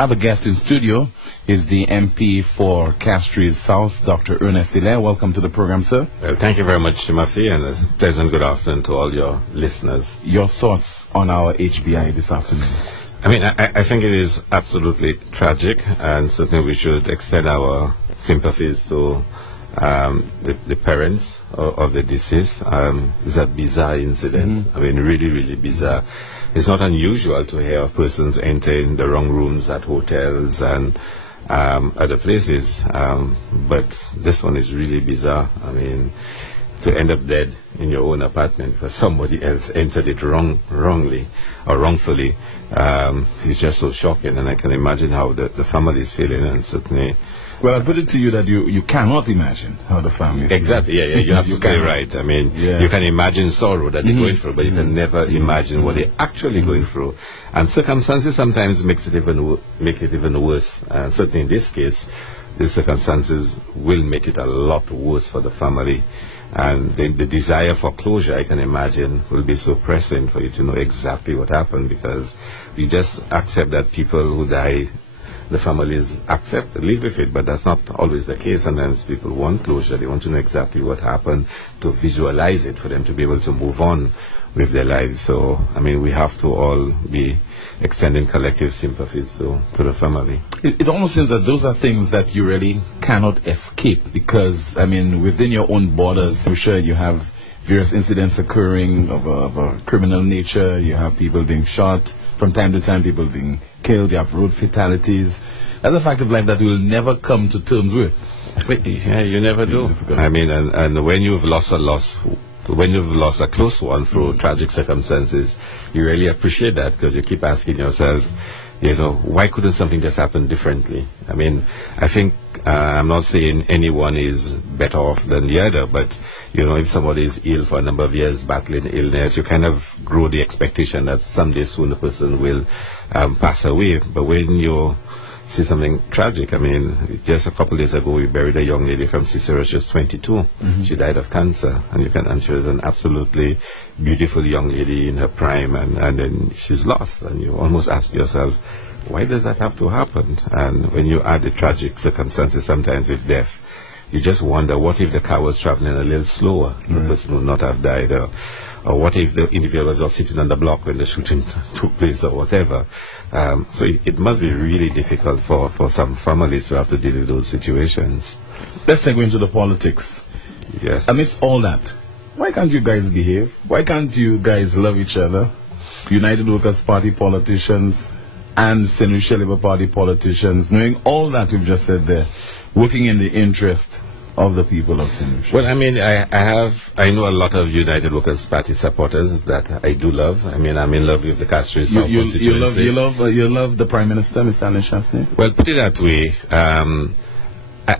I have a guest in studio. He's the MP for Castries South, Dr. Ernest Hilaire. Welcome to the program, sir. Well, thank you very much, Timothy, and a pleasant good afternoon to all your listeners. Your thoughts on our HBI this afternoon? I mean, I think it is absolutely tragic, and certainly we should extend our sympathies to the parents of the deceased. It's a bizarre incident. I mean, really, really bizarre. It's not unusual to hear of persons entering the wrong rooms at hotels and other places, but this one is really bizarre. I mean, to end up dead in your own apartment because somebody else entered it wrongly or wrongfully is just so shocking, and I can imagine how the family is feeling, and certainly. Well, I put it to you that you cannot imagine how the family is exactly feeling. Yeah, you're absolutely right. I mean, you can imagine sorrow that they're going through, but you can never imagine what they're actually going through. And circumstances sometimes make it even worse. Certainly in this case, the circumstances will make it a lot worse for the family. And the desire for closure, I can imagine, will be so pressing for you to know exactly what happened, because we just accept that people who die, the families live with it, but that's not always the case. Sometimes people want closure. They want to know exactly what happened, to visualize it for them to be able to move on with their lives. So, I mean, we have to all be extending collective sympathies to the family. It almost seems that those are things that you really cannot escape, because, I mean, within your own borders, I'm sure you have various incidents occurring of a criminal nature. You have people being shot. From time to time, people being killed. You have road fatalities. That's a fact of life that we'll never come to terms with. Yeah, you never do. I mean, and when you've lost a close one through tragic circumstances, you really appreciate that, because you keep asking yourself, you know, why couldn't something just happen differently? I mean, I think I'm not saying anyone is better off than the other, but, you know, if somebody is ill for a number of years, battling illness, you kind of grow the expectation that someday soon the person will pass away. But when you see something tragic, I mean, just a couple of days ago, we buried a young lady from Cicero. She was 22. She died of cancer, and she was an absolutely beautiful young lady in her prime, and then she's lost, and you almost ask yourself, why does that have to happen? And when you add the tragic circumstances sometimes with death, you just wonder, what if the car was traveling a little slower? The person would not have died. Or what if the individual was not sitting on the block when the shooting took place, or whatever. So it must be really difficult for some families to have to deal with those situations. Let's go into the politics. Yes. Amidst all that, why can't you guys behave? Why can't you guys love each other? United Workers' Party politicians and St. Lucia Labour Party politicians, knowing all that we've just said there, working in the interest of the people of St. Lucia. Well, I mean, I know a lot of United Workers' Party supporters that I do love. I mean, I'm in love with the Castries South constituency. You love the Prime Minister, Mr. Ernest? Well, put it that way.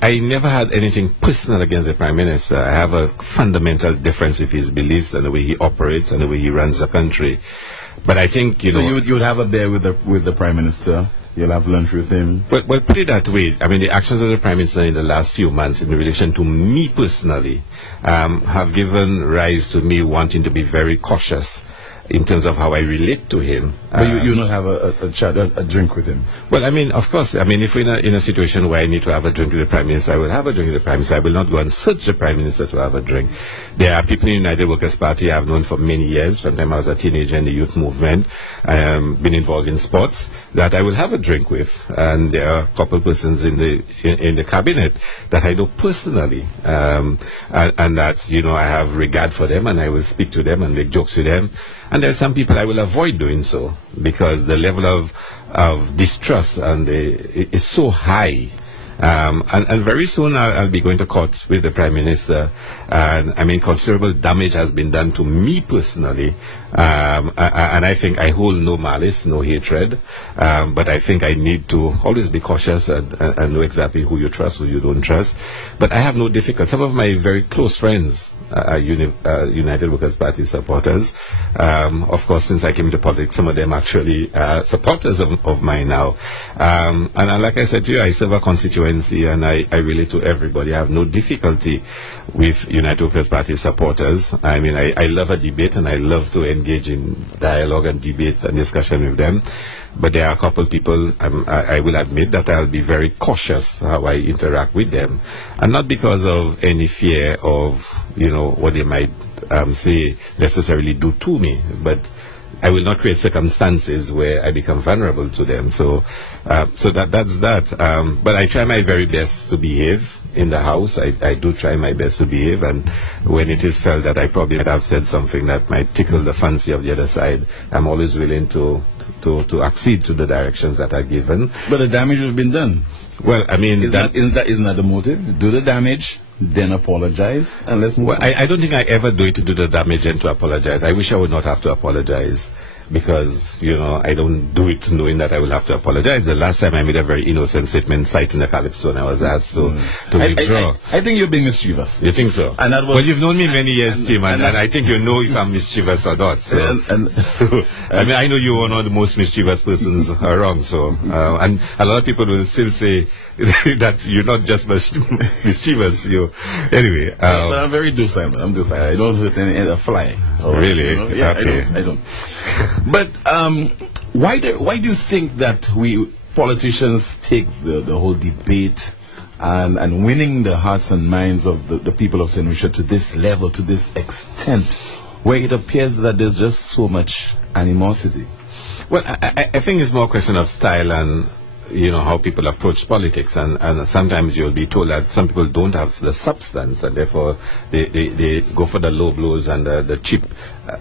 I never had anything personal against the Prime Minister. I have a fundamental difference with his beliefs and the way he operates and the way he runs the country. But I think, you know... So you would have a bear with the Prime Minister? You'll have lunch with him? Well, put it that way. I mean, the actions of the Prime Minister in the last few months in relation to me personally have given rise to me wanting to be very cautious in terms of how I relate to him. But you not have a drink with him? Well, I mean, of course. I mean, if we're in a situation where I need to have a drink with the Prime Minister, I will have a drink with the Prime Minister. I will not go and search the Prime Minister to have a drink. There are people in the United Workers' Party I've known for many years, from the time I was a teenager in the youth movement, been involved in sports, that I will have a drink with. And there are a couple of persons in the cabinet that I know personally. And that, you know, I have regard for them, and I will speak to them and make jokes with them. And there are some people I will avoid doing so, because the level of distrust is so high. And very soon I'll be going to court with the Prime Minister. And I mean, considerable damage has been done to me personally. And I think I hold no malice, no hatred. But I think I need to always be cautious and know exactly who you trust, who you don't trust. But I have no difficulty. Some of my very close friends are United Workers' Party supporters. Of course, since I came into politics, some of them actually supporters of mine now. And like I said to you, I serve a constituency, and I relate to everybody. I have no difficulty with United Workers' Party supporters. I mean, I love a debate, and I love to engage in dialogue and debate and discussion with them. But there are a couple people, I will admit that I'll be very cautious how I interact with them. And not because of any fear of, what they might say necessarily do to me, but I will not create circumstances where I become vulnerable to them. So that's that. But I try my very best to behave in the house. I do try my best to behave, and when it is felt that I probably might have said something that might tickle the fancy of the other side, I'm always willing to accede to the directions that are given. But the damage has been done. Well, I mean, isn't that the motive? Do the damage, then apologize, and let's move on. I don't think I ever do it to do the damage and to apologize. I wish I would not have to apologize, because, I don't do it knowing that I will have to apologize. The last time I made a very innocent statement citing the Calypso, and I was asked to withdraw. I think you're being mischievous. You think so? And that was, well, you've known me many years, Tim, and I think you know if I'm mischievous or not. So, I mean, I know you are one of the most mischievous persons around. So, and a lot of people will still say that you're not just mischievous. Anyway. But I'm very docile. I don't hurt a fly. Really? Yeah, okay. I don't. But why do you think that we politicians take the whole debate and winning the hearts and minds of the people of St. Lucia to this level, to this extent, where it appears that there's just so much animosity? Well, I think it's more a question of style and how people approach politics, and sometimes you'll be told that some people don't have the substance, and therefore they go for the low blows and the cheap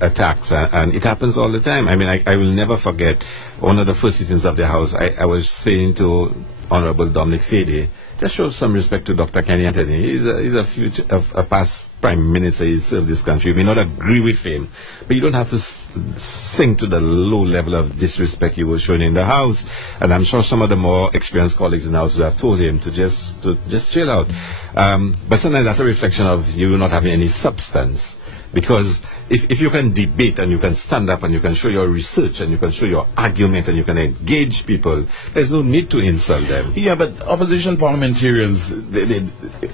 attacks, and it happens all the time. I mean, I will never forget one of the first sittings of the House. I was saying to Honorable Dominic Fede, just show some respect to Dr. Kenny Anthony. He's a past Prime Minister. He served this country. You may not agree with him, but you don't have to sink to the low level of disrespect you were showing in the House. And I'm sure some of the more experienced colleagues in the House would have told him to just chill out. But sometimes that's a reflection of you not having any substance. Because if you can debate and you can stand up and you can show your research and you can show your argument and you can engage people, there's no need to insult them. Yeah, but opposition parliamentarians, they,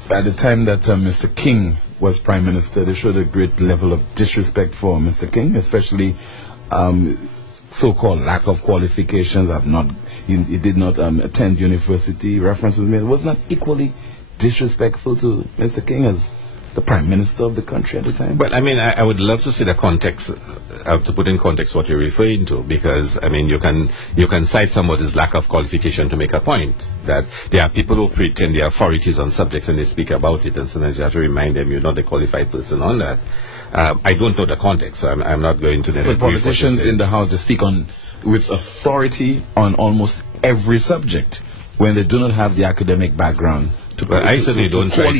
at the time that Mr. King was Prime Minister, they showed a great level of disrespect for Mr. King, especially so-called lack of qualifications. He did not attend university. Reference was made. Was not equally disrespectful to Mr. King as the Prime Minister of the country at the time? Well, I mean, I would love to see the context, to put in context what you're referring to, because, I mean, you can cite somebody's lack of qualification to make a point, that there are people who pretend they're authorities on subjects and they speak about it, and sometimes you have to remind them you're not the qualified person on that. I don't know the context, so I'm not going to necessarily. So politicians in the House, they speak with authority on almost every subject when they do not have the academic background. I certainly don't try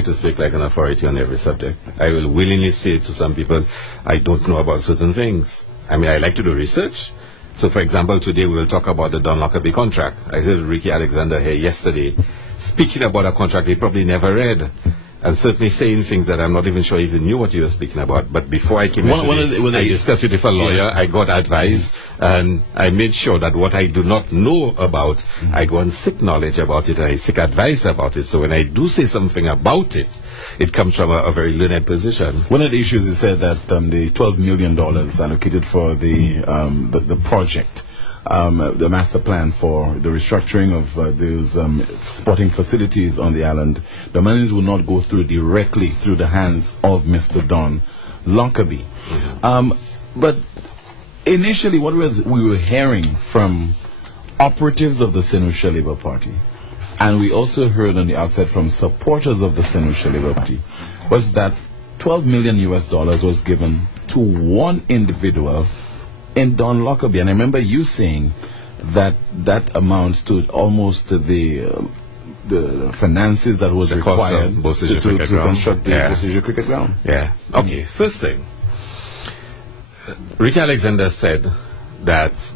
to speak like an authority on every subject. I will willingly say to some people, I don't know about certain things. I mean, I like to do research. So, for example, today we will talk about the Don Lockerbie contract. I heard Ricky Alexander here yesterday speaking about a contract he probably never read, and certainly saying things that I'm not even sure he even knew what he was speaking about. But before I came in today, I discussed it with a lawyer, I got advice, and I made sure that what I do not know about, I go and seek knowledge about it, and I seek advice about it. So when I do say something about it, it comes from a very learned position. One of the issues is said that the $12 million allocated for the project, the master plan for the restructuring of those sporting facilities on the island, the monies will not go directly through the hands of Mr. Don Lockerbie. But initially, what we were hearing from operatives of the St. Lucia Labour Party, and we also heard on the outset from supporters of the St. Lucia Labour Party, was that $12 million was given to one individual in Don Lockerbie. And I remember you saying that amounts to almost the finances that was required to construct the Bosija cricket ground. Yeah. Okay. First thing, Ricky Alexander said that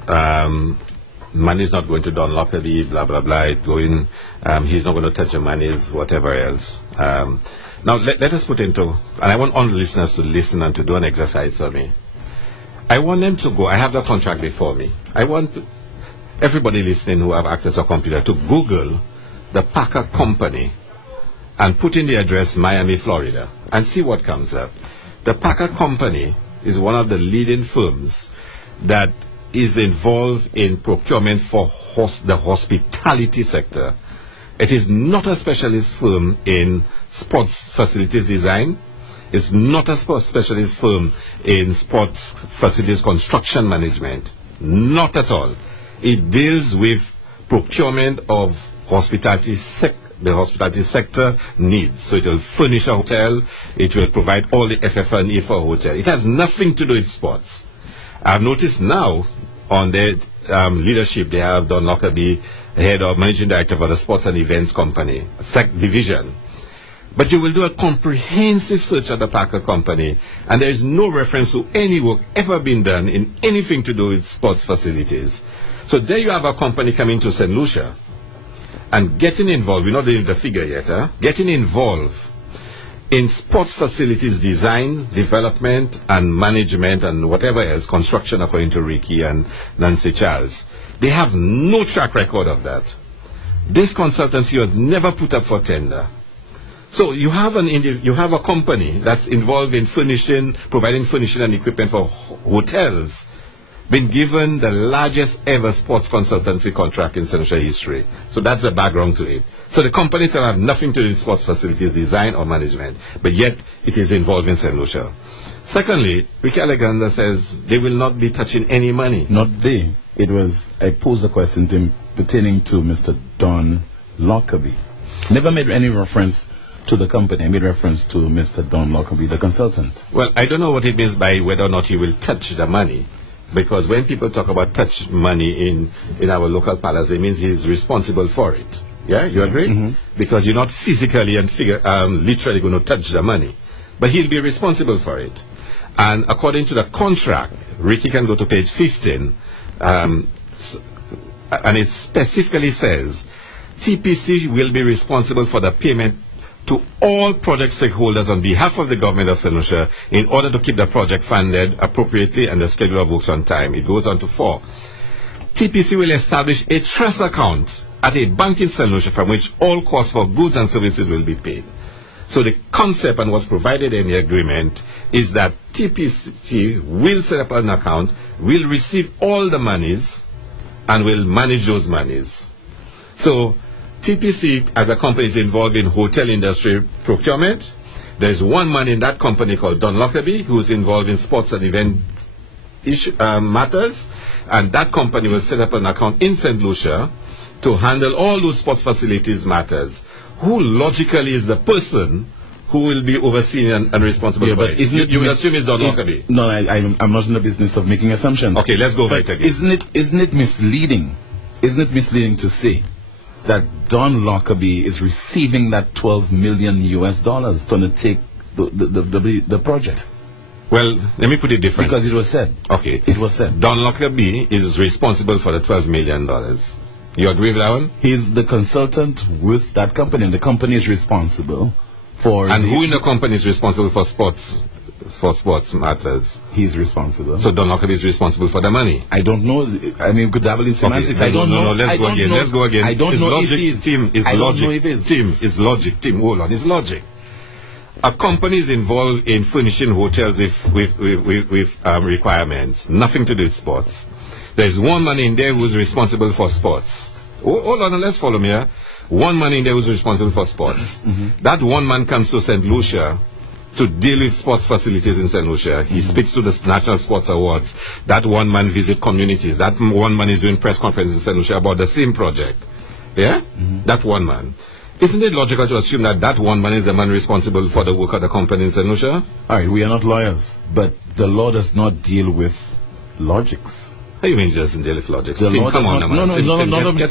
money is not going to Don Lockerbie, blah blah blah. He's not going to touch the monies, whatever else. Now let us put into, and I want all the listeners to listen and to do an exercise for me. I want them to go, I have the contract before me. I want everybody listening who have access to a computer to Google the Packer Company and put in the address Miami, Florida, and see what comes up. The Packer Company is one of the leading firms that is involved in procurement for the hospitality sector. It is not a specialist firm in sports facilities design. It's not a specialist firm in sports facilities construction management. Not at all. It deals with procurement of the hospitality sector needs. So it will furnish a hotel. It will provide all the FF&E for a hotel. It has nothing to do with sports. I've noticed now on their leadership, they have Don Lockerbie, head of managing director for the sports and events company, division. But you will do a comprehensive search at the Parker company, and there is no reference to any work ever been done in anything to do with sports facilities. So there you have a company coming to St. Lucia and getting involved, we're not doing the figure yet, getting involved in sports facilities design, development, and management, and whatever else, construction, according to Ricky and Nancy Charles. They have no track record of that. This consultancy was never put up for tender. So you have a company that's involved in providing furnishing and equipment for hotels, been given the largest ever sports consultancy contract in St. Lucia history. So that's the background to it. So the companies have nothing to do with sports facilities design or management, but yet it is involved in St. Lucia. Secondly, Ricky Alexander says they will not be touching any money. Not they. I posed a question to him pertaining to Mr. Don Lockerbie. Never made any reference to the company. I made reference to Mr. Don Lockerbie, the consultant. Well, I don't know what it means by whether or not he will touch the money, because when people talk about touch money in our local palace, it means he's responsible for it. Yeah, you agree? Mm-hmm. Because you're not physically and literally going to touch the money, but he'll be responsible for it. And according to the contract, Ricky can go to page 15, and it specifically says TPC will be responsible for the payment to all project stakeholders on behalf of the government of St. Lucia in order to keep the project funded appropriately and the schedule of works on time. It goes on to 4. TPC will establish a trust account at a bank in St. Lucia from which all costs for goods and services will be paid. So the concept and what's provided in the agreement is that TPC will set up an account, will receive all the monies, and will manage those monies. So TPC as a company is involved in hotel industry procurement. There's one man in that company called Don Lockerbie who's involved in sports and event matters, and that company will set up an account in St. Lucia to handle all those sports facilities matters. Who logically is the person who will be overseeing and responsible for it? You will assume it's Don Lockerbie. No, I'm not in the business of making assumptions. Okay, let's go right again. Isn't it misleading? Isn't it misleading to say that Don Lockerbie is receiving that $12 million to undertake the project? Well, let me put it differently. Because it was said. Okay. It was said. Don Lockerbie is responsible for the $12 million. You agree with that one? He's the consultant with that company, and the company is responsible for... And who in the company is responsible for sports matters? He's responsible. So Don Lockerbie is responsible for the money? I don't know. I mean, could dabble in semantics. Okay. I don't know. Let's go again. I don't know if he's... Team is logic. Team is logic. Team, hold on. It's logic. A company is involved in furnishing hotels with requirements. Nothing to do with sports. There's one man in there who's responsible for sports. Hold on, let's follow me here. One man in there who's responsible for sports. Mm-hmm. That one man comes to St. Lucia to deal with sports facilities in St. Lucia. He speaks to the National Sports Awards. That one man visits communities. That one man is doing press conferences in St. Lucia about the same project. Yeah? Mm-hmm. That one man. Isn't it logical to assume that that one man is the man responsible for the work of the company in St. Lucia? All right, we are not lawyers, but the law does not deal with logics. How do you mean it doesn't deal with logic? Tim, come on, man.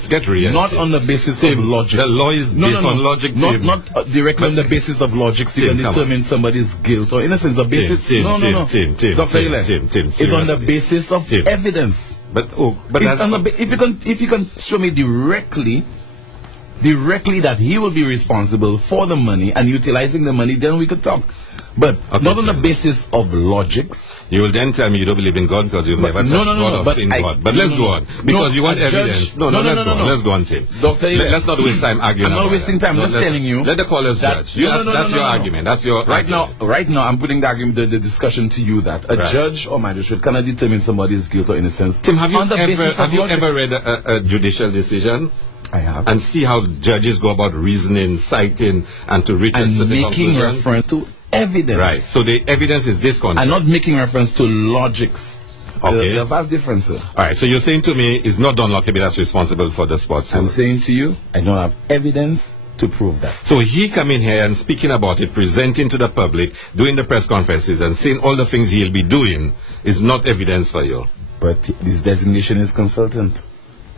Get real. Not on the basis of logic. The law is based on logic, Tim. Not directly on the basis of logic, so you can determine somebody's guilt or innocence. The basis... No. Dr. Hilaire, it's on the basis of evidence. But if you can show me directly that he will be responsible for the money and utilizing the money, then we could talk. But Okay, not on the Tim. basis of logics. You will then tell me you don't believe in God because you've never touched God or seen God. But let's go on. Because you want evidence. Let's go on. Let's go on, Tim. Doctor, Let's not waste time arguing. I'm not wasting time. I'm just telling you. Let the callers judge. That's your argument. That's your right now, I'm putting the argument, the discussion to you that a judge or magistrate cannot determine somebody's guilt or innocence. Tim, have you ever read a judicial decision? I have. And see how judges go about reasoning, citing, and to reach a certain making conclusion? Reference to evidence. Right. So the evidence is this contract. I'm not making reference to logics. Okay. There's a vast difference, sir. All right. So you're saying to me, it's not Don Lockerbie that's responsible for the sports. I'm saying to you, I don't have evidence to prove that. So he come in here and speaking about it, presenting to the public, doing the press conferences, and saying all the things he'll be doing is not evidence for you. But his designation is consultant.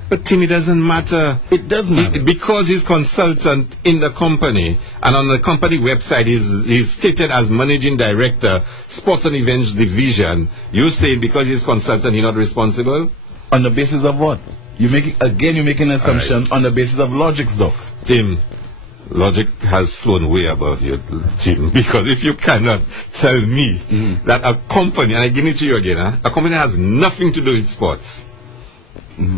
But Tim, it doesn't matter. It does matter. Because he's consultant in the company, and on the company website he's stated as managing director, sports and events division. You say because he's consultant, he's not responsible? On the basis of what? You're making an assumption on the basis of logics, Doc. Tim, logic has flown way above you, Tim, because if you cannot tell me that a company, and I give it to you again, a company has nothing to do with sports,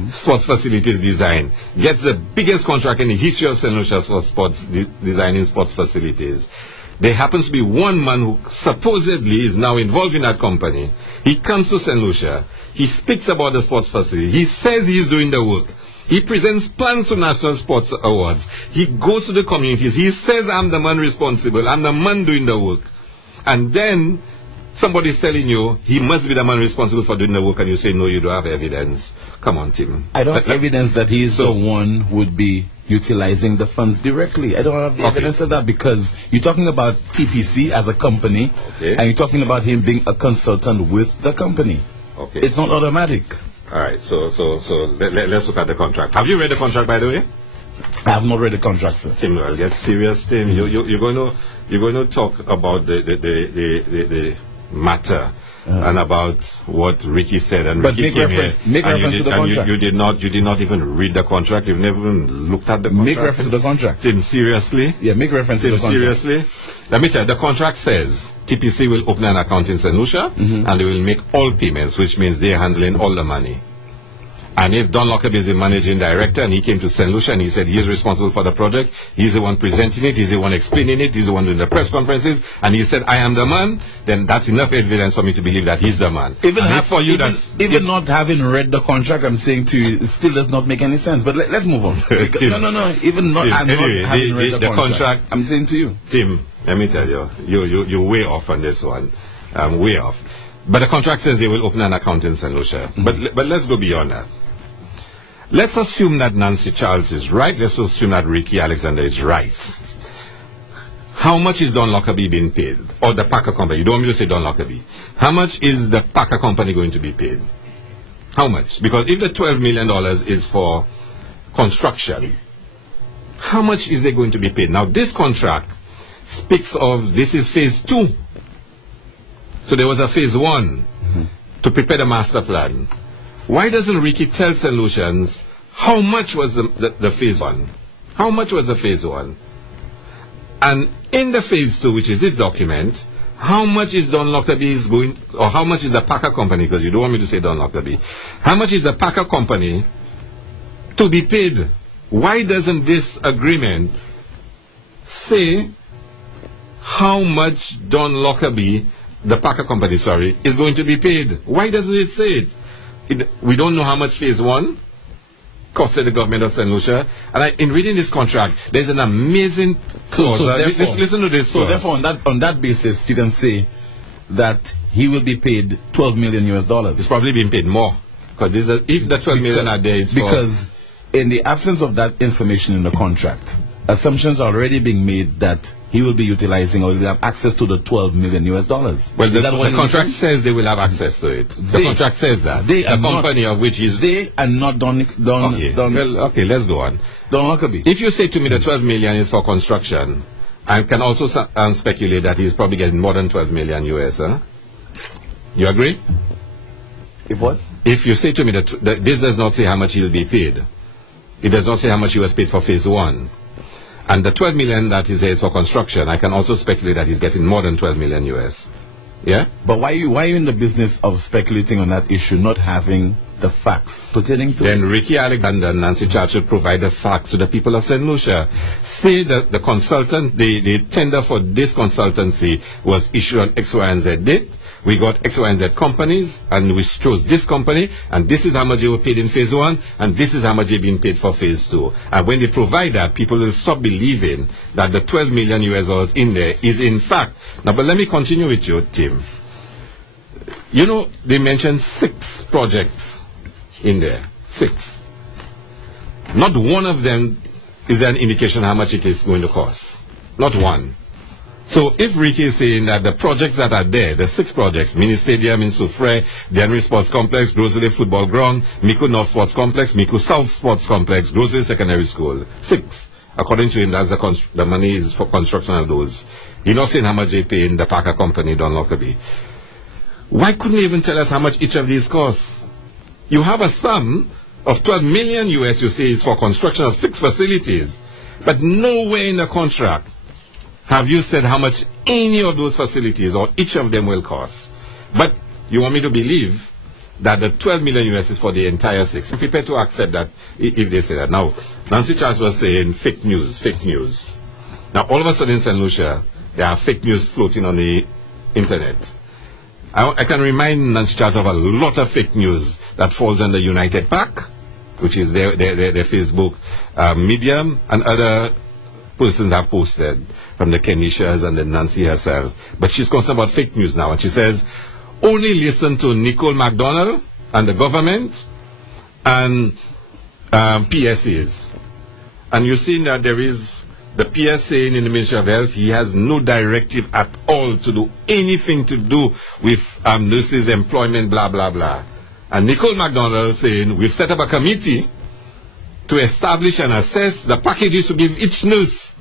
sports facilities design, gets the biggest contract in the history of St. Lucia's for sports designing sports facilities. There happens to be one man who supposedly is now involved in that company. He comes to St. Lucia. He speaks about the sports facility. He says he's doing the work. He presents plans to National Sports Awards. He goes to the communities. He says, I'm the man responsible. I'm the man doing the work. And then somebody's telling you he must be the man responsible for doing the work, and you say, no, you don't have evidence. Come on, Tim. I don't have evidence that he is the one who would be utilizing the funds directly. I don't have the evidence of that, because you're talking about TPC as a company, and you're talking about him being a consultant with the company. Okay. It's not automatic. All right, so let's look at the contract. Have you read the contract, by the way? I have not read the contract, sir. Tim, well, get serious, Tim. You're going to talk about the matter and about what Ricky said, and but Ricky came here, make reference to the contract. You did not even read the contract. You've never even looked at the contract. Make reference to the contract. Tim, seriously? Yeah, make reference to the contract. Seriously? Let me tell you, the contract says TPC will open an account in St. Lucia, and they will make all payments, which means they're handling all the money. And if Don Lockerbie is the managing director and he came to St. Lucia and he said he's responsible for the project, he's the one presenting it, he's the one explaining it, he's the one doing the press conferences, and he said, I am the man, then that's enough evidence for me to believe that he's the man. Even not having read the contract, I'm saying to you, it still does not make any sense. But let's move on. Tim, no. Even not, Tim, I'm anyway, not having read the contract. I'm saying to you. Tim, let me tell you, you're way off on this one. Way off. But the contract says they will open an account in St. Lucia. But let's go beyond that. Let's assume that Nancy Charles is right. Let's assume that Ricky Alexander is right. How much is Don Lockerbie being paid? Or the Packer company? You don't want me to say Don Lockerbie. How much is the Packer company going to be paid? How much? Because if the $12 million is for construction, how much is they going to be paid? Now, this contract speaks of, this is phase 2. So there was a phase 1 to prepare the master plan. Why doesn't Ricky tell St. Lucians how much was the phase 1? How much was the phase 1? And in the phase 2, which is this document, how much is Don Lockerbie's going, or how much is the Packer company, because you don't want me to say Don Lockerbie, how much is the Packer company to be paid? Why doesn't this agreement say how much Don Lockerbie, the Packer company, is going to be paid? Why doesn't it say it? We don't know how much phase 1 costed the government of St. Lucia. And in reading this contract, there's an amazing clause. Listen to this. So therefore, on that basis, you can say that he will be paid $12 million US. It's probably been paid more. Because if the 12 million are there, it's because in the absence of that information in the contract, assumptions are already being made that he will be utilizing, or will have access to the $12 million US. Well, the contract says they will have access to it. The contract says that. The company of which is... They are not Okay, let's go on. Don Lockerbie. If you say to me the 12 million is for construction, I can also speculate that he's probably getting more than 12 million US, huh? You agree? If what? If you say to me that this does not say how much he'll be paid. It does not say how much he was paid for phase 1. And the 12 million that he says for construction, I can also speculate that he's getting more than 12 million US. Yeah? But why are you in the business of speculating on that issue, not having the facts pertaining to Then it? Ricky Alexander and Nancy Charles should provide the facts to the people of St. Lucia. Say that the consultant, the tender for this consultancy was issued on X, Y, and Z date. We got X, Y, and Z companies, and we chose this company, and this is how much they were paid in phase 1, and this is how much they've been paid for phase 2. And when they provide that, people will stop believing that the 12 million US dollars in there is in fact. Now, but let me continue with you, Tim. You know, they mentioned 6 projects in there. 6. Not one of them is an indication how much it is going to cost. Not one. So if Ricky is saying that the projects that are there, the 6 projects, Mini Stadium in Soufrière, the Henry Sports Complex, Grosley Football Ground, Miku North Sports Complex, Miku South Sports Complex, Grosley Secondary School, 6. According to him, that's the money is for construction of those. He's not saying how much they pay in the Packer Company, Don Lockerbie. Why couldn't he even tell us how much each of these costs? You have a sum of 12 million US, you say, is for construction of 6 facilities, but nowhere in the contract have you said how much any of those facilities or each of them will cost. But you want me to believe that the 12 million US is for the entire 6. I'm prepared to accept that if they say that. Now, Nancy Charles was saying fake news, fake news. Now, all of a sudden in St. Lucia, there are fake news floating on the internet. I can remind Nancy Charles of a lot of fake news that falls under United PAC, which is their Facebook medium, and other persons have posted from the Kenishas and the Nancy herself. But she's concerned about fake news now, and she says, only listen to Nicole McDonald and the government and PSAs. And you've seen that there is the PSA in the Ministry of Health. He has no directive at all to do anything to do with nurses' employment, blah, blah, blah. And Nicole McDonald saying, we've set up a committee to establish and assess the packages to give each nurse.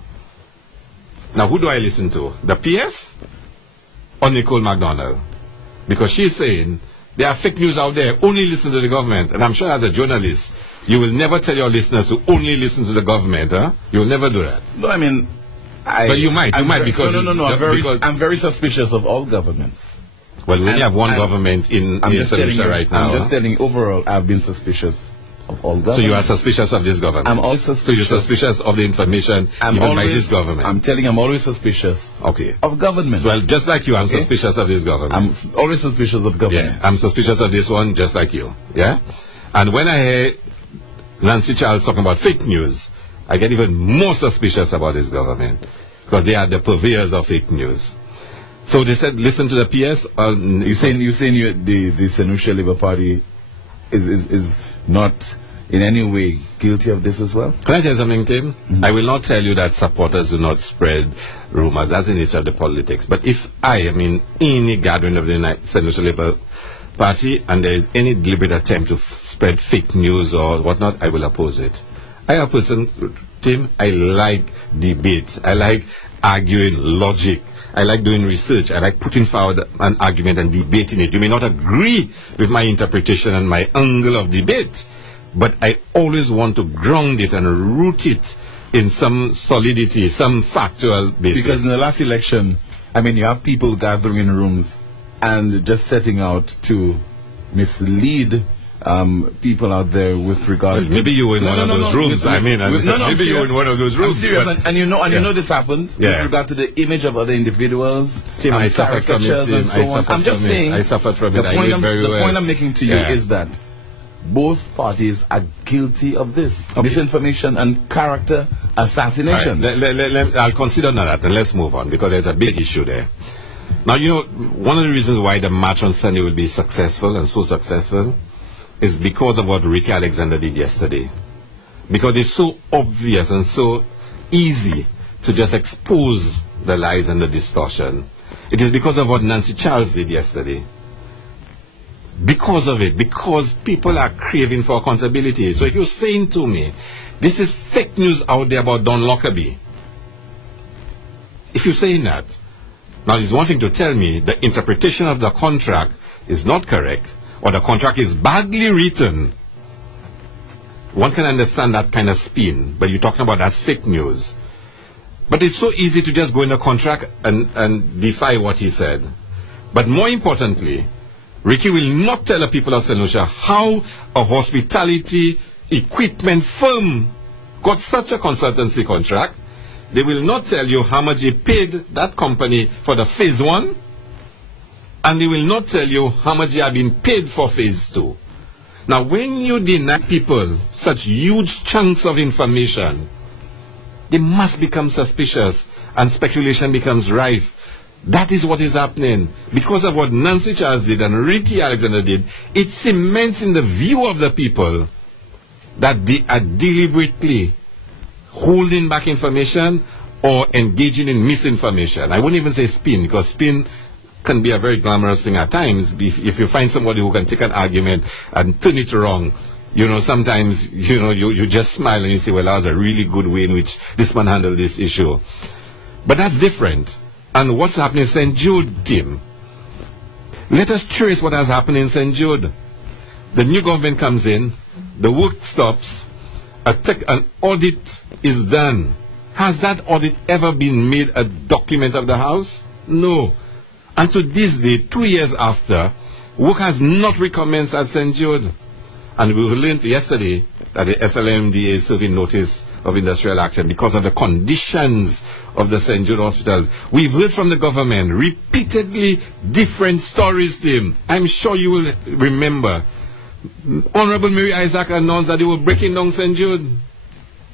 Now, who do I listen to? The PS or Nicole McDonald? Because she's saying there are fake news out there. Only listen to the government. And I'm sure as a journalist, you will never tell your listeners to only listen to the government. Huh? You will never do that. No, I mean, but you might because no. I'm very suspicious of all governments. Well, we only have one government in Solution right now. I'm just telling overall, I've been suspicious of all governments. So you are suspicious of this government? I'm always suspicious. So you're suspicious of the information given by this government? I'm telling you, I'm always suspicious of governments. Well, just like you, I'm suspicious of this government. I'm always suspicious of governments. Yeah, I'm suspicious of this one, just like you. Yeah? And when I hear Nancy Charles talking about fake news, I get even more suspicious about this government, because they are the purveyors of fake news. So they said, listen to the PS. You're saying the St. Lucia Labour Party is not in any way guilty of this as well? Can I tell you something, Tim? Mm-hmm. I will not tell you that supporters do not spread rumors. That's the nature of the politics. But if I am in any gathering of the St. Lucia Labour Party and there is any deliberate attempt to spread fake news or whatnot, I will oppose it. I am a person, Tim, I like debate. I like arguing logic. I like doing research. I like putting forward an argument and debating it. You may not agree with my interpretation and my angle of debate, but I always want to ground it and root it in some solidity, some factual basis. Because in the last election, I mean, you have people gathering in rooms and just setting out to mislead people out there with regard to... Maybe you were in one of those rooms. Maybe you were in one of those rooms. I'm serious, and you know this happened with regard to the image of other individuals, Tim, I suffered from it, and so on. I'm just saying, I suffered from it. I knew it very well. The point I'm making to you is that both parties are guilty of this misinformation and character assassination. Right. I'll consider that, and let's move on, because there's a big issue there. Now, you know, one of the reasons why the march on Sunday will be successful and so successful is because of what Ricky Alexander did yesterday. Because it's so obvious and so easy to just expose the lies and the distortion. It is because of what Nancy Charles did yesterday. Because of it, because people are craving for accountability. So if you're saying to me, this is fake news out there about Don Lockerbie, if you're saying that, now it's one thing to tell me the interpretation of the contract is not correct, or the contract is badly written. One can understand that kind of spin, but you're talking about that's fake news. But it's so easy to just go in a contract and defy what he said. But more importantly, Ricky will not tell the people of St. Lucia how a hospitality equipment firm got such a consultancy contract. They will not tell you how much they paid that company for the phase 1, and they will not tell you how much they have been paid for phase 2. Now, when you deny people such huge chunks of information, they must become suspicious and speculation becomes rife. That is what is happening. Because of what Nancy Charles did and Ricky Alexander did, it cements in the view of the people that they are deliberately holding back information or engaging in misinformation. I wouldn't even say spin, because spin can be a very glamorous thing at times. If you find somebody who can take an argument and turn it wrong, you know, sometimes, you know, you just smile and you say, well, that was a really good way in which this man handled this issue. But that's different. And what's happening in St. Jude, Tim? Let us trace what has happened in St. Jude. The new government comes in, the work stops, an audit is done. Has that audit ever been made a document of the House? No. And to this day, 2 years after, work has not recommenced at St. Jude. And we learned yesterday that the SLMDA is serving notice of industrial action because of the conditions of the St. Jude Hospital. We've heard from the government repeatedly different stories, Tim. I'm sure you will remember. Honorable Mary Isaac announced that they were breaking down St. Jude.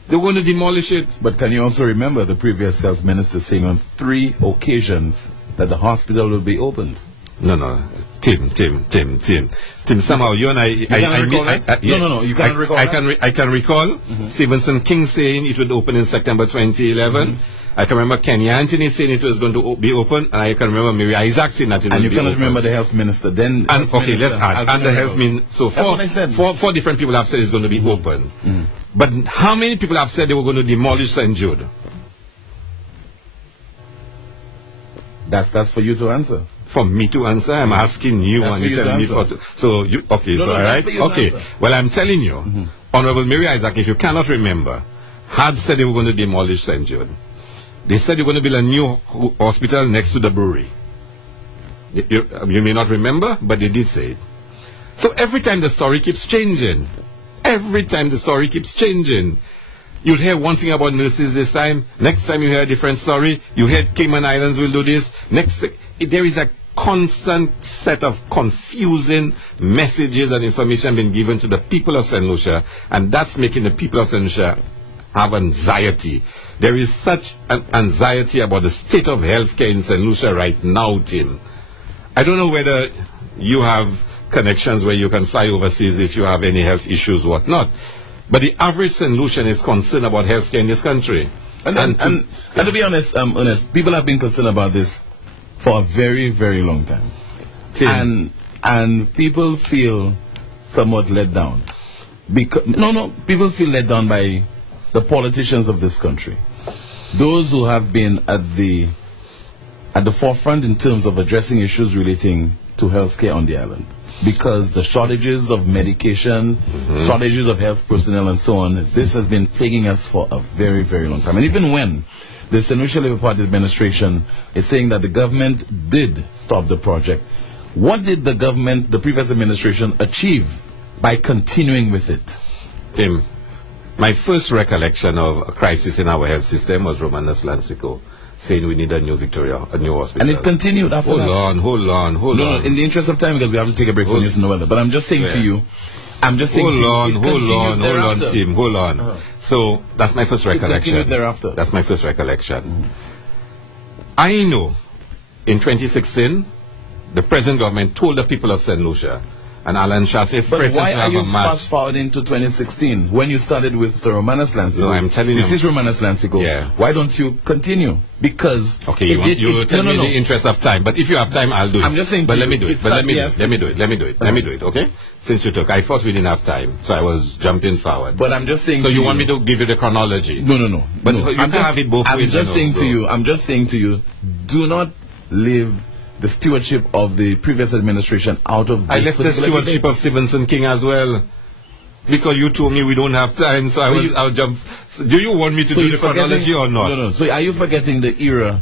They were going to demolish it. But can you also remember the previous health minister saying on 3 occasions that the hospital will be opened? No. Tim, somehow you and I... You can't recall it? No, you can't recall that? I can recall Stevenson King saying it would open in September 2011. I can remember Kenya Anthony saying it was going to be open, and I can remember Mary Isaac saying that it would be open. And you cannot remember the health minister then? And okay, let's add. And the health minister... So four different people have said it's going to be open. But how many people have said they were going to demolish St. Jude? That's for you to answer. For me to answer? I'm asking you and you tell me for so you okay, so all right? Okay. Well, I'm telling you, Honorable Mary Isaac, if you cannot remember, had said they were going to demolish St. Jude. They said they were going to build a new hospital next to the brewery. You may not remember, but they did say it. So every time the story keeps changing. Every time the story keeps changing. You'd hear one thing about nurses this time. Next time you hear a different story. You hear Cayman Islands will do this. There is a constant set of confusing messages and information being given to the people of St. Lucia, and that's making the people of St. Lucia have anxiety. There is such an anxiety about the state of healthcare in St. Lucia right now, Tim. I don't know whether you have connections where you can fly overseas if you have any health issues, whatnot. But the average St. Lucian is concerned about healthcare in this country. And to be honest, Ernest, people have been concerned about this for a very, very long time. And people feel somewhat let down. People feel let down by the politicians of this country. Those who have been at the forefront in terms of addressing issues relating to healthcare on the island. Because the shortages of medication, shortages of health personnel and so on, this has been plaguing us for a very, very long time. And even when the St. Lucia Labour Party administration is saying that the government did stop the project, what did the previous administration achieve by continuing with it? Tim, my first recollection of a crisis in our health system was Romanus Lancico saying we need a new hospital. And it continued after that. Hold on. No, in the interest of time, because we have to take a break for news and weather. But I'm just saying to you, hold on, Tim, hold on. So that's my first recollection. It continued thereafter. That's my first recollection. I know in 2016, the present government told the people of St. Lucia, and Alan Chassé but why are you fast forwarding to 2016 when you started with the Romanus Lancico? No, I'm telling you. This is Romanus Lancico. Yeah. Why don't you continue? Because okay, you tell me the interest of time. But if you have time, I'll do it. I'm just saying. But let me do it. Let me do it. Okay. Since you took, I thought we didn't have time, so I was jumping forward. But I'm just saying. So you want me to give you the chronology? No. But you can have it both ways. I'm just saying to you. Do not leave the stewardship of the previous administration out of this. I left the stewardship of Stevenson King as well. Because you told me we don't have time, so I'll jump So do you want me to do you're the chronology or not? No. So are you forgetting the era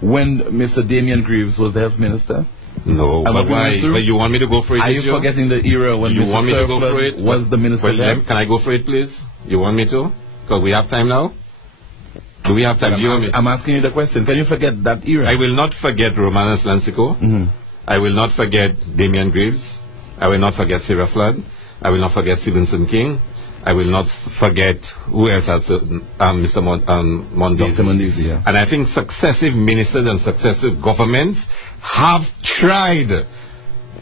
when Mr. Damian Greaves was the health minister? No, but why? But you want me to go for it? Are you forgetting the era when you want me to go for it? Was the minister of health? Can I go for it, please? You want me to? Because we have time now. Do we have time? I'm asking you the question. Can you forget that era? I will not forget Romanus Lancico. I will not forget Damian Greaves. I will not forget Sarah Flood. I will not forget Stevenson King. I will not forget who else has Mr. Mondesi. Dr. Mondesi, yeah. And I think successive ministers and successive governments have tried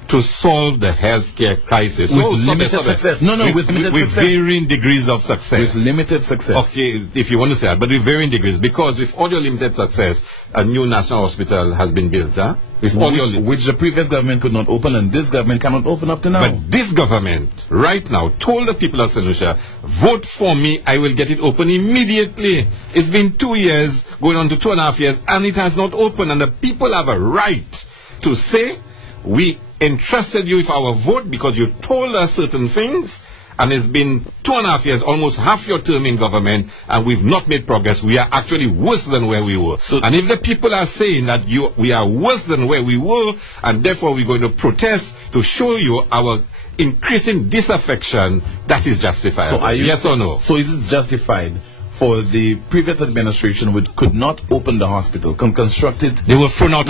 to solve the healthcare crisis with limited success. With varying degrees of success. With limited success. Okay, if you want to say that, but with varying degrees, because with all your limited success, a new national hospital has been built, huh? Which the previous government could not open, and this government cannot open up to now. But this government, right now, told the people of St. Lucia, vote for me, I will get it open immediately. It's been 2 years, going on to 2.5 years, and it has not opened, and the people have a right to say, we entrusted you with our vote because you told us certain things, and it's been 2.5 years, almost half your term in government, and we've not made progress. We are actually worse than where we were. And if the people are saying that we are worse than where we were, and therefore we're going to protest to show you our increasing disaffection, that is justified. So are you yes or no? So is it justified for the previous administration, which could not open the hospital, construct it? They were thrown out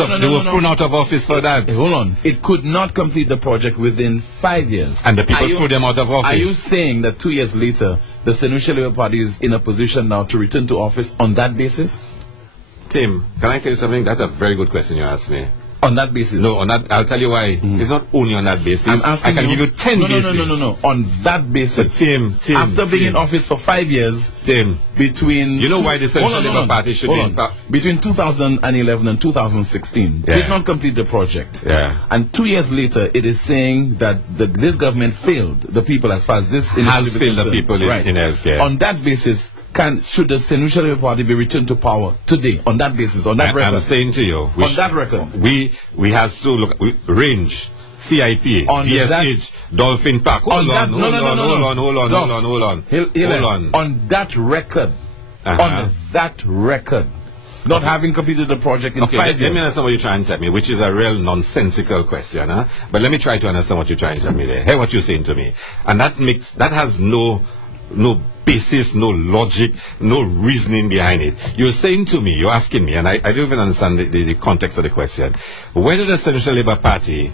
of office for that. Hold on. It could not complete the project within 5 years. And the people threw them out of office. Are you saying that 2 years later, the St. Lucia Labour Party is in a position now to return to office on that basis? Tim, can I tell you something? That's a very good question you asked me. On that basis? No, on that, I'll tell you why. It's not only on that basis. I'm asking I can give you 10 bases. No. On that basis. Tim. After being in office for 5 years, Tim. Between... You know why the Central Labour Party should be... Between 2011 and 2016, did not complete the project. Yeah. And 2 years later, it is saying that this government failed the people as far as this... Has failed the people in healthcare. On that basis, should the St. Lucia Labour Party be returned to power today? On that basis, on that record? I'm saying to you... On that record? We have to look... range... CIP, DSH, Dolphin Park. Hold on. On that record, not having completed the project in 5 years. Let me understand what you're trying to tell me, which is a real nonsensical question, huh? But let me try to understand what you're trying to tell me there. Hear what you're saying to me. And that has no basis, no logic, no reasoning behind it. You're saying to me, you're asking me, and I don't even understand the context of the question, whether the Central Labour Party,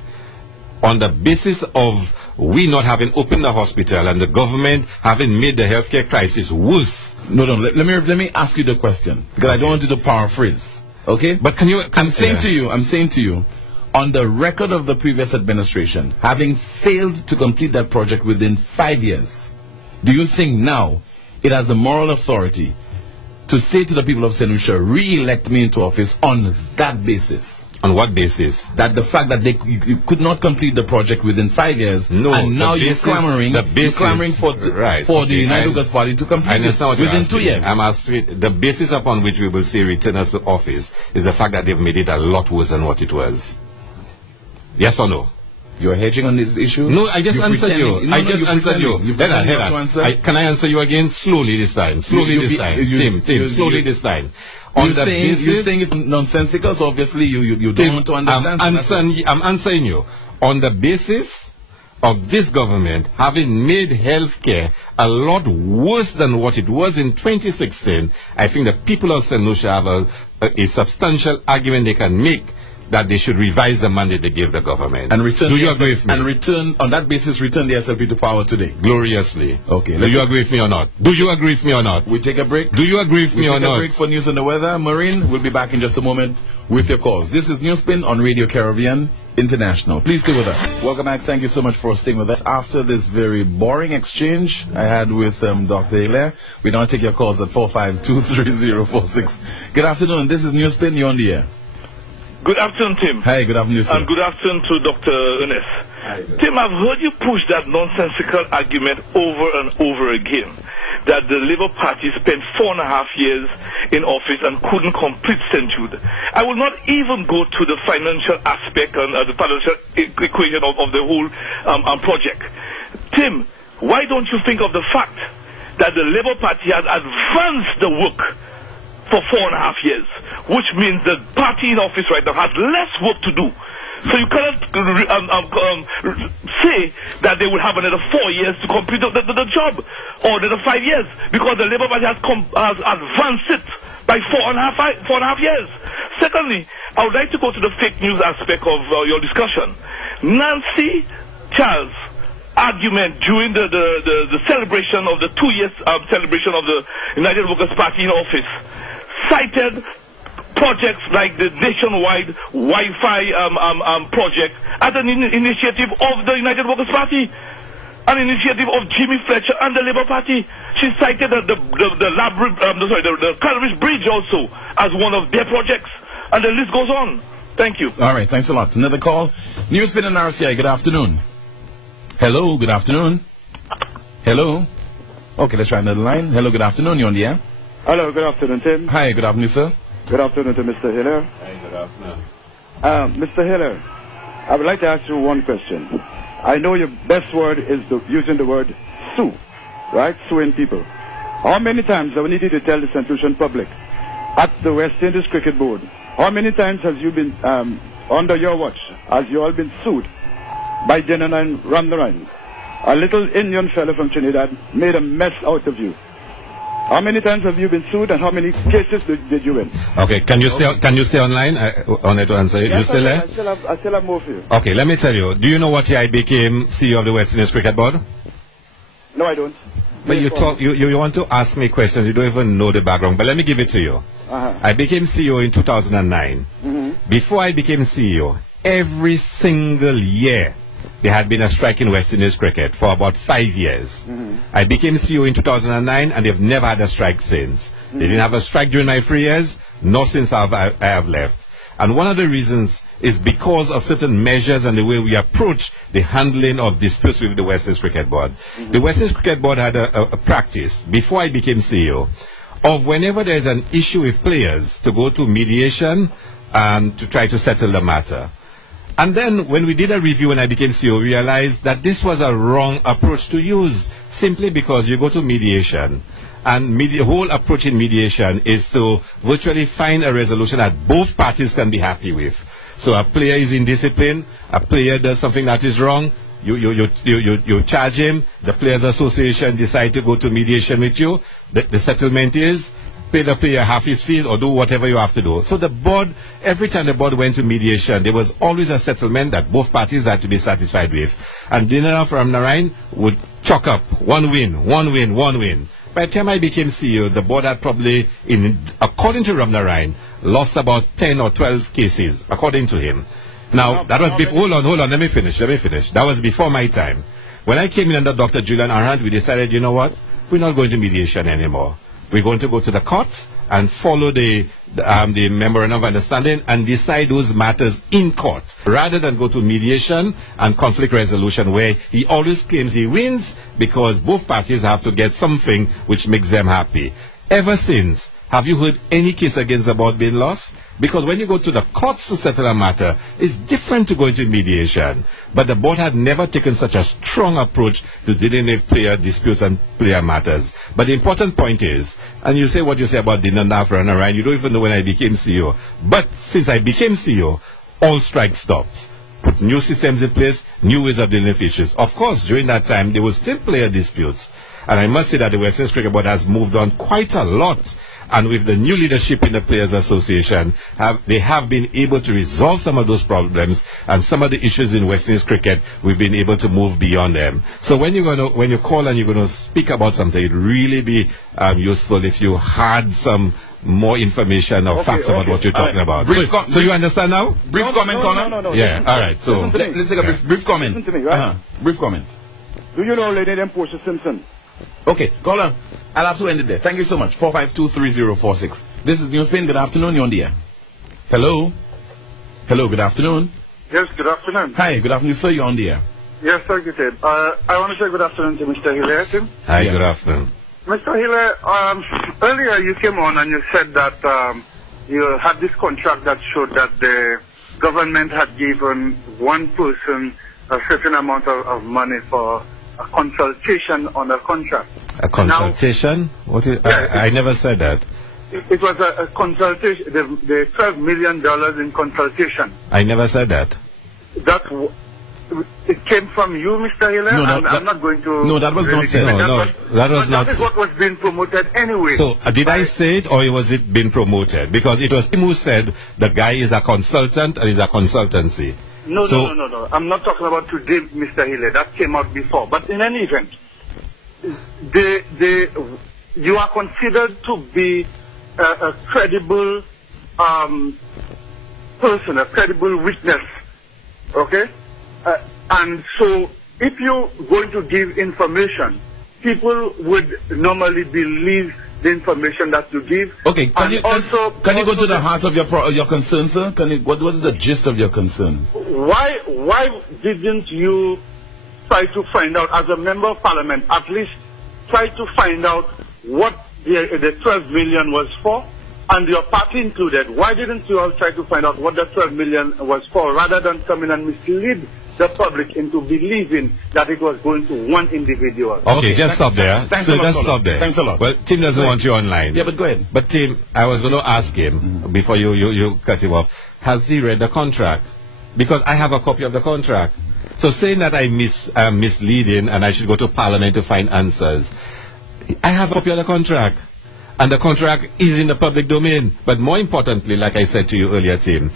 on the basis of we not having opened the hospital and the government having made the healthcare crisis worse. No, let me ask you the question, because I don't want you to paraphrase. Okay? But I'm saying to you, on the record of the previous administration, having failed to complete that project within 5 years, do you think now it has the moral authority to say to the people of St. Lucia, re-elect me into office on that basis? On what basis? That the fact that you could not complete the project within 5 years, no, and now you're clamoring for the United Workers Party to complete it within 2 years. I'm asking, the basis upon which we will say return us to office is the fact that they've made it a lot worse than what it was. Yes or no? You're hedging on this issue? No, I just answered you. Can I answer you again? Slowly this time. Tim, slowly this time. You're saying it's nonsensical, so obviously you don't want to understand. I'm answering you. On the basis of this government having made healthcare a lot worse than what it was in 2016, I think the people of St. Lucia have a substantial argument they can make that they should revise the mandate they gave the government. And return. Do you agree with me? And return, on that basis, return the SLP to power today. Gloriously. Okay. Do you agree with me or not? Do you agree with me or not? We take a break. Do you agree with me or not? We take a break for news and the weather. Maureen, we'll be back in just a moment with your calls. This is Newsspin on Radio Caribbean International. Please stay with us. Welcome back. Thank you so much for staying with us. After this very boring exchange I had with Dr. Hilaire, we now take your calls at 4523046. Good afternoon. This is Newsspin. You're on the air. Good afternoon, Tim. Hi, good afternoon, sir. And good afternoon to Dr. Ernest. Hi, Tim, I've heard you push that nonsensical argument over and over again, that the Labour Party spent 4.5 years in office and couldn't complete St. Jude. I will not even go to the financial aspect and the financial equation of the whole project. Tim, why don't you think of the fact that the Labour Party has advanced the work for 4.5 years, which means the party in office right now has less work to do. So you cannot say that they will have another 4 years to complete the job, or another 5 years, because the Labour Party has advanced it by 4.5 years. Secondly, I would like to go to the fake news aspect of your discussion. Nancy Charles' argument during the celebration of the 2 years celebration of the United Workers' Party in office cited projects like the nationwide Wi-Fi project as an initiative of the United Workers' Party, an initiative of Jimmy Fletcher and the Labour Party. She cited the Calvary's Bridge also as one of their projects, and the list goes on. Thank you. All right, thanks a lot. Another call. Newsspin and RCI, good afternoon. Hello, good afternoon. Hello. Okay, let's try another line. Hello, good afternoon. You're on the air. Hello, good afternoon, Tim. Hi, good afternoon, sir. Good afternoon to Mr. Hilaire. Hi, good afternoon. Mr. Hilaire, I would like to ask you one question. I know your best word is using the word sue, right? Suing people. How many times have we needed to tell the St. Lucian public at the West Indies Cricket Board, how many times has you been, under your watch, has you all been sued by Denon and Ramnaran? A little Indian fellow from Trinidad made a mess out of you. How many times have you been sued, and how many cases did you win? Okay, can you stay online? I wanted to answer you. Yes, You still there? I still have more for you. Okay, let me tell you. Do you know what year I became CEO of the West Indies Cricket Board? No, I don't. But you want to ask me questions. You don't even know the background. But let me give it to you. I became CEO in 2009. Before I became CEO, every single year there had been a strike in West Indies cricket for about 5 years. I became CEO in 2009, and they've never had a strike since. They didn't have a strike during my 3 years, nor since I have left. And one of the reasons is because of certain measures and the way we approach the handling of disputes with the West Indies Cricket Board. The West Indies Cricket Board had a practice, before I became CEO, of whenever there's an issue with players, to go to mediation and to try to settle the matter. And then when we did a review when I became CEO, we realized that this was a wrong approach to use, simply because you go to mediation, and the whole approach in mediation is to virtually find a resolution that both parties can be happy with. So a player is in discipline, a player does something that is wrong, you charge him, the Players Association decide to go to mediation with you, the settlement is pay the player half his fee or do whatever you have to do. So the board, every time the board went to mediation, there was always a settlement that both parties had to be satisfied with. And Dinner from Narayan would chalk up one win. By the time I became CEO, the board had probably, according to Ramnarayan, lost about 10 or 12 cases, according to him. Now, that was before, hold on, let me finish. That was before my time. When I came in under Dr. Julian Arhant, we decided, you know what, we're not going to mediation anymore. We're going to go to the courts and follow the memorandum of understanding and decide those matters in court, rather than go to mediation and conflict resolution, where he always claims he wins because both parties have to get something which makes them happy. Ever since, have you heard any case against the board being lost? Because when you go to the courts to settle a matter, it's different to going to mediation. But the board had never taken such a strong approach to dealing with player disputes and player matters. But the important point is, and you say what you say about the Nandafra and Ryan, you don't even know when I became CEO. But since I became CEO, all strike stops. Put new systems in place, new ways of dealing with issues. Of course, during that time, there were still player disputes. And I must say that the West Indies Cricket Board has moved on quite a lot. And with the new leadership in the Players Association, they have been able to resolve some of those problems, and some of the issues in West Indies cricket, we've been able to move beyond them. So when you call and you're going to speak about something, it'd really be useful if you had some more information or facts about what you're talking about. So you understand now? Brief comment, Connor? No. Yeah, all right. So let's take a brief comment. Listen to me, right? Brief comment. Do you know lady named Portia Simpson? Okay, caller, I'll have to end it there. Thank you so much. 452-3046. This is Newsspin. Good afternoon. You're on the air. Hello. Good afternoon. Yes, good afternoon. Hi, good afternoon, sir. You're on the air. Yes, thank you, Ted. I want to say good afternoon to Mr. Hilaire, Tim. Hi, good afternoon. Mr. Hilaire, earlier you came on and you said that you had this contract that showed that the government had given one person a certain amount of money for a consultation on a contract. A consultation? I never said that. It was a consultation, the $12 million in consultation. I never said that. It came from you, Mr. Hilaire. No, I'm not going to... No, that was really not said. That was not That is what was being promoted anyway. So, did I say it, or was it being promoted? Because it was him who said the guy is a consultant and is a consultancy. No. I'm not talking about today, Mr. Hilaire. That came out before. But in any event, you are considered to be a credible person, a credible witness. Okay? And so, if you're going to give information, people would normally believe the information that you give. Okay, can you go to the heart of your concern, sir? What was the gist of your concern? Why didn't you try to find out, as a member of parliament, at least try to find out what the 12 million was for, and your party included? Why didn't you all try to find out what the 12 million was for, rather than come in and mislead the public into believing that it was going to one individual? Okay, just stop there. Thanks a lot. Well, Tim doesn't want you online. Yeah, but go ahead. But Tim, I was going to ask him, before you cut him off, has he read the contract? Because I have a copy of the contract. So saying that I'm misleading and I should go to Parliament to find answers, I have a copy of the contract. And the contract is in the public domain. But more importantly, like I said to you earlier, Tim,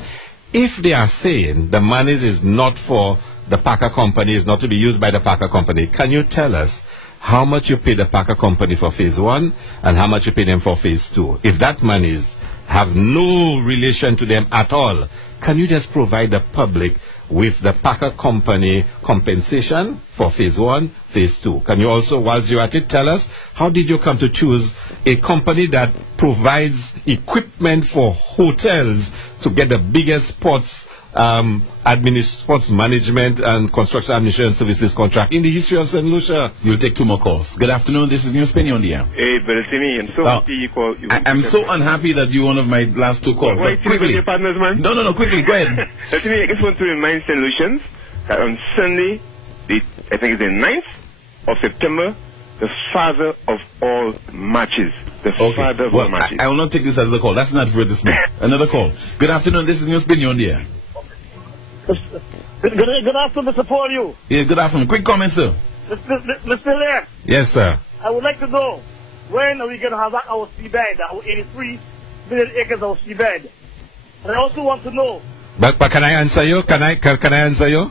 if they are saying the money is not for the Packer company, is not to be used by the Packer company, can you tell us how much you pay the Packer company for phase 1 and how much you pay them for phase 2? If that monies have no relation to them at all, can you just provide the public with the Packer company compensation for phase 1, phase 2? Can you also, whilst you're at it, tell us how did you come to choose a company that provides equipment for hotels to get the biggest sports sports management and construction administration services contract in the history of St. Lucia? You'll take 2 more calls. Good afternoon, this is Newsspin on the air. Hey, Brother Simi, I'm so happy you called. I'm so unhappy that you're one of my last 2 calls. Why Quickly. your partners, man? No, quickly, go ahead. Let me, I just want to remind St. Lucians that on Sunday, I think it's the 9th of September, the father of all matches. The father of all matches. I will not take this as a call. That's not advertisement. Another call. Good afternoon, this is Newsspin on the air. Good afternoon, Mr. Paul. Yeah, good afternoon. Quick comment, sir. Mr. Hilaire. Yes, sir. I would like to know, when are we going to have back our seabed, our 83 million acres of seabed? And I also want to know... But can I answer you? Can I answer you?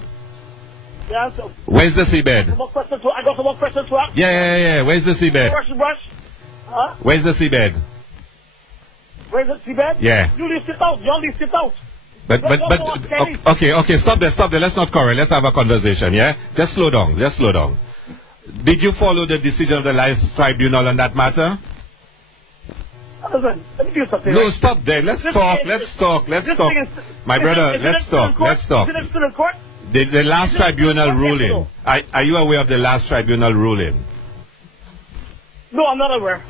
Yes. Where's the seabed? I got some more questions to ask. Yeah. Where's the seabed? Brush. Huh? Where's the seabed? Where's the seabed? Yeah. You list it out. You all list it out. But okay, stop there. Let's not quarrel. Let's have a conversation, yeah? Just slow down. Did you follow the decision of the Life Tribunal on that matter? Listen, let me do something. No, stop there. Let's talk. My brother, let's talk. Is it still in court? The last tribunal ruling. Are you aware of the last tribunal ruling? No, I'm not aware.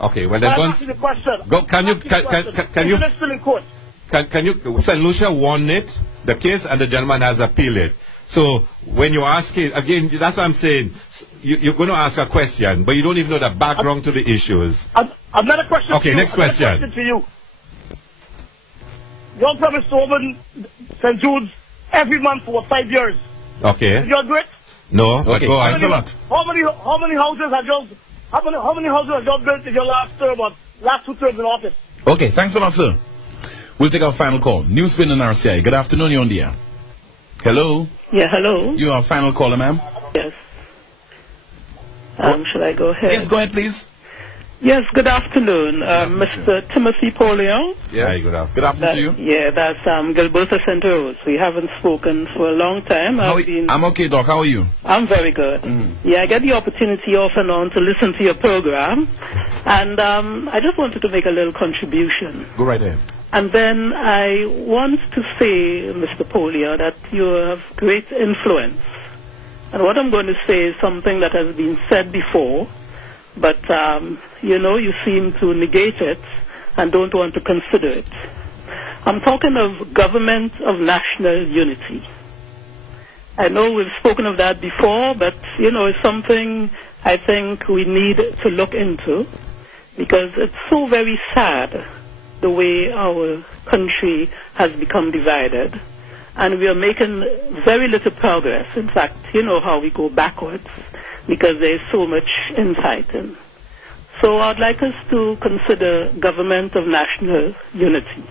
Okay, well then I'm asking the question. Can you Is it still in court? Can you, St. Lucia won it, the case, and the gentleman has appealed it. So when you ask it, again, that's what I'm saying, you're going to ask a question, but you don't even know the background to the issues. Another question okay, to you. Next question. Another question to you. You all promised to open St. Jude's every month for 5 years. Okay. Did you all do it? No, but go on. Thanks a lot. How many houses have you built in your last term or last 2 terms in office? Okay, thanks a lot, sir. We'll take our final call. Newsspin and RCI. Good afternoon, you're on the air. Hello? Yeah, hello. You are final caller, ma'am? Yes. Shall I go ahead? Yes, go ahead, please. Yes, good afternoon. Mr. Timothy Paulion. Yes, good afternoon to you. Yeah, that's Gilberto Centros. We haven't spoken for a long time. I'm okay, Doc. How are you? I'm very good. Yeah, I get the opportunity off and on to listen to your program. And I just wanted to make a little contribution. Go right ahead. And then I want to say, Mr. Paulion, that you have great influence. And what I'm going to say is something that has been said before, but, you seem to negate it and don't want to consider it. I'm talking of government of national unity. I know we've spoken of that before, but, it's something I think we need to look into, because it's so very sad the way our country has become divided, and we are making very little progress. In fact, you know how we go backwards because there is so much infighting. So I'd like us to consider government of national unity.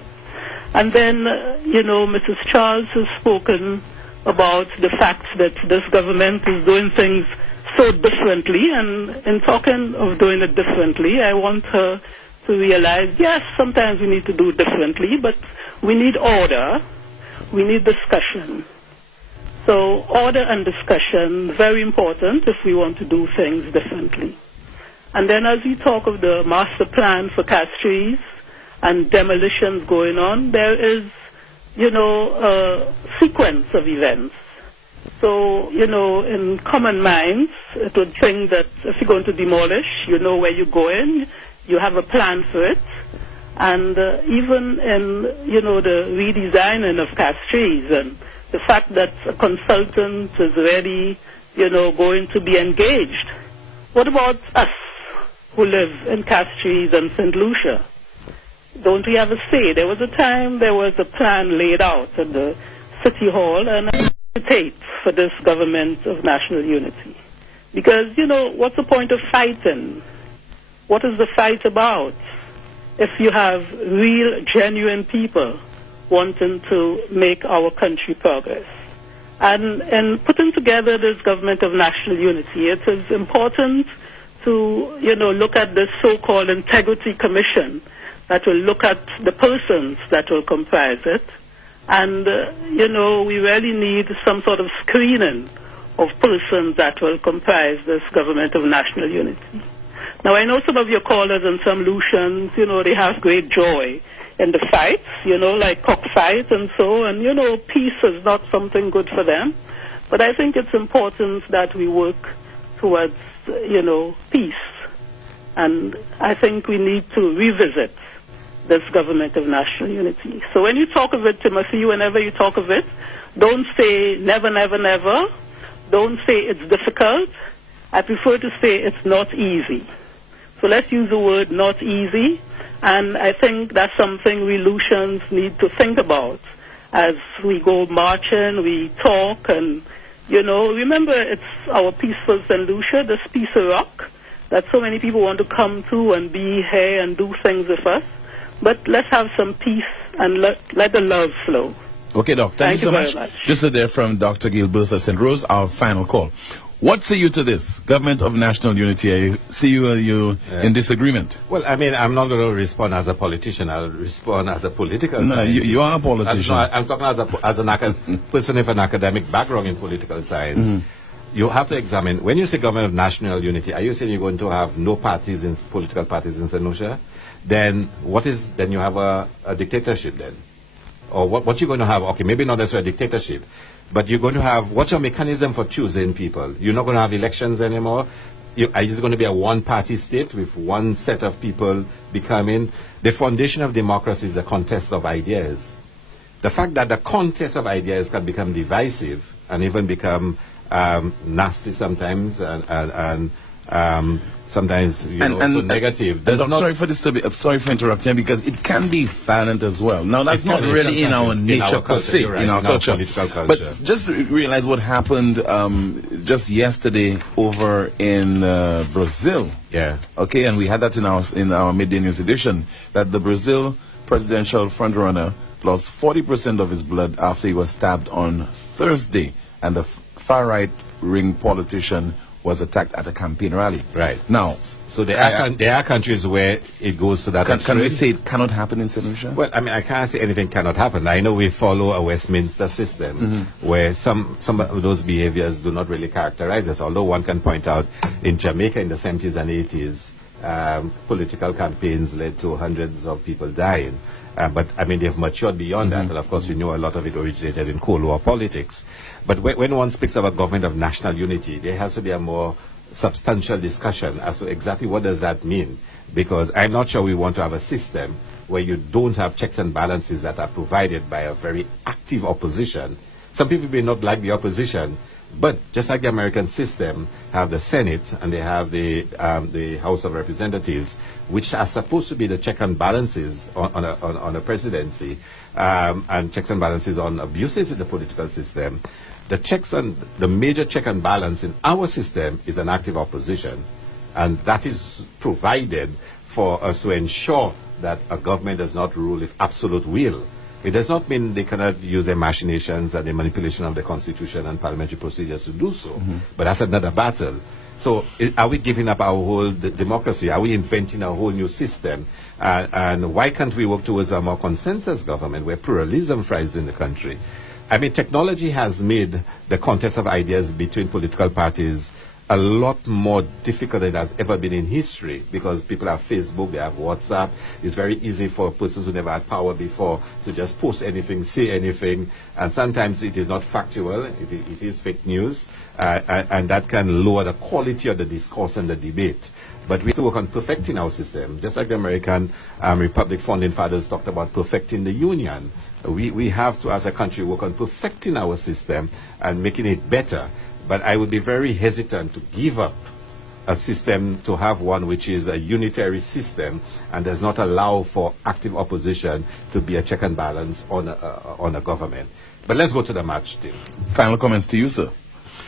And then, Mrs. Charles has spoken about the fact that this government is doing things so differently, and in talking of doing it differently, I want her to realize, yes, sometimes we need to do differently, but we need order, we need discussion. So order and discussion, very important if we want to do things differently. And then as we talk of the master plan for Castries and demolitions going on, there is, a sequence of events. So, in common minds, it would think that if you're going to demolish, you know where you're going, you have a plan for it. And even in, the redesigning of Castries and the fact that a consultant is really, going to be engaged. What about us who live in Castries and St. Lucia? Don't we have a say? There was a time there was a plan laid out at the City Hall, and I hesitate for this government of national unity. Because, what's the point of fighting? What is the fight about if you have real, genuine people wanting to make our country progress? And putting together this government of national unity, it is important to, look at this so-called integrity commission that will look at the persons that will comprise it. And, we really need some sort of screening of persons that will comprise this government of national unity. Now, I know some of your callers and some Lucians, they have great joy in the fights, like cockfight and so, and, peace is not something good for them. But I think it's important that we work towards, peace. And I think we need to revisit this government of national unity. So when you talk of it, Timothy, whenever you talk of it, don't say never, never, never. Don't say it's difficult. I prefer to say it's not easy. So let's use the word not easy. And I think that's something we Lucians need to think about as we go marching, we talk, and, remember it's our peaceful St. Lucia, this piece of rock that so many people want to come to and be here and do things with us. But let's have some peace and let the love flow. Okay, Doc. Thank you so much. Just there from Dr. Gilbertha St. Rose, our final call. What say you to this? Government of national unity. I see you in disagreement. Well, I'm not going to respond as a politician. I'll respond as a political scientist. You are a politician. I'm talking as a person with an academic background in political science. Mm-hmm. You have to examine, when you say government of national unity, are you saying you're going to have no parties in political parties in St. Lucia? Then then you have a dictatorship then? Or what you're going to have? Okay, maybe not necessarily a dictatorship, but you're going to have, what's your mechanism for choosing people? You're not going to have elections anymore? Are you going to be a one-party state with one set of people becoming? The foundation of democracy is the contest of ideas. The fact that the contest of ideas can become divisive and even become nasty sometimes and sometimes so negative. Sorry for interrupting, because it can be violent as well. Now that's not really in our nature per se, in our culture. Political culture. But just realize what happened just yesterday over in Brazil. Yeah. Okay, and we had that in our midday news edition, that the Brazil presidential frontrunner lost 40% of his blood after he was stabbed on Thursday, and the far right ring politician was attacked at a campaign rally. Right. Now, so there are countries where it goes to that extreme. Can we say it cannot happen in St. Lucia? Well, I can't say anything cannot happen. I know we follow a Westminster system where some of those behaviors do not really characterize us, although one can point out in Jamaica in the 70s and 80s, political campaigns led to hundreds of people dying. But they've matured beyond that. And of course, we know a lot of it originated in Cold War politics. But when one speaks of a government of national unity, there has to be a more substantial discussion as to exactly what does that mean. Because I'm not sure we want to have a system where you don't have checks and balances that are provided by a very active opposition. Some people may not like the opposition, But just like the American system have the Senate and they have the House of Representatives, which are supposed to be the check and balances on a presidency, and checks and balances on abuses in the political system, the major check and balance in our system is an active opposition. And that is provided for us to ensure that a government does not rule with absolute will. It does not mean they cannot use their machinations and the manipulation of the constitution and parliamentary procedures to do so. But that's another battle. So are we giving up our whole democracy? Are we inventing a whole new system? And why can't we work towards a more consensus government where pluralism thrives in the country? I mean, technology has made the contest of ideas between political parties a lot more difficult than it has ever been in history, because people have Facebook, they have WhatsApp. It's very easy for persons who never had power before to just post anything, say anything, and sometimes it is not factual, it is fake news, and that can lower the quality of the discourse and the debate. But we have to work on perfecting our system, just like the American Republic founding fathers talked about perfecting the Union. We have to, as a country, work on perfecting our system and making it better. But I would be very hesitant to give up a system, to have one which is a unitary system and does not allow for active opposition to be a check and balance on a government. But let's go to the match, Tim. Final comments to you, sir.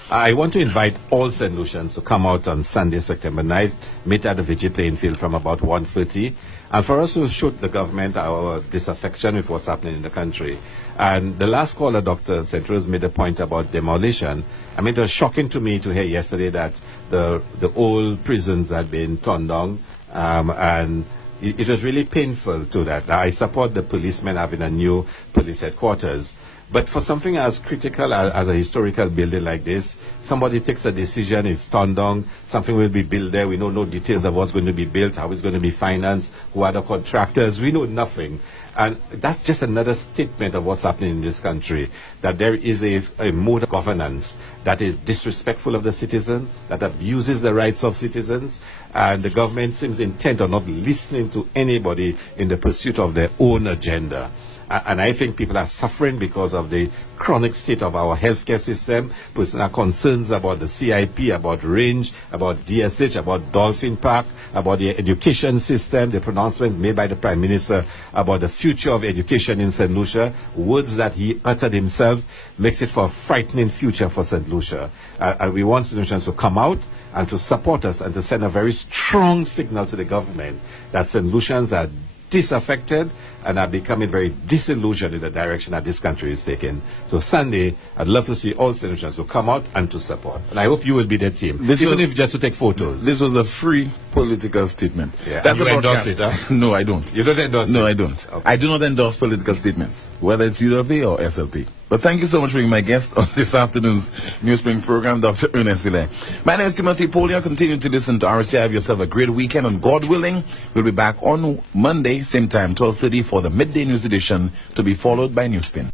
I want to invite all St. Lucians to come out on Sunday, September 9th, meet at the Vigil playing field from about 1:30, and for us to show the government our disaffection with what's happening in the country. And the last caller, Dr. Centros, made a point about demolition. I mean, it was shocking to me to hear yesterday that the old prisons had been torn down, and it was really painful to that. I support the policemen having a new police headquarters. But for something as critical as a historical building like this, somebody takes a decision, it's torn down, something will be built there, we know no details of what's going to be built, how it's going to be financed, who are the contractors, we know nothing. And that's just another statement of what's happening in this country, that there is a mode of governance that is disrespectful of the citizen, that abuses the rights of citizens, and the government seems intent on not listening to anybody in the pursuit of their own agenda. And I think people are suffering because of the chronic state of our healthcare system. Personal concerns about the CIP, about range, about DSH, about Dolphin Park, about the education system, the pronouncement made by the Prime Minister about the future of education in St. Lucia, words that he uttered himself, makes it for a frightening future for St. Lucia. And we want St. Lucians to come out and to support us and to send a very strong signal to the government that St. Lucians are disaffected and are becoming very disillusioned in the direction that this country is taking. So Sunday, I'd love to see all St. Lucians to come out and to support. And I hope you will be their team, even if just to take photos. This was a free political statement. Yeah. That's you a endorse it, huh? No, I don't. You don't endorse it? No, I don't. Okay. I do not endorse political statements, whether it's UWP or SLP. But thank you so much for being my guest on this afternoon's Newsspin program, Dr. Ernest Hilaire. My name is Timothy Polia. Continue to listen to RCI. Have yourself a great weekend, and God willing, we'll be back on Monday, same time, 12:30 for the midday news edition, to be followed by Newsspin.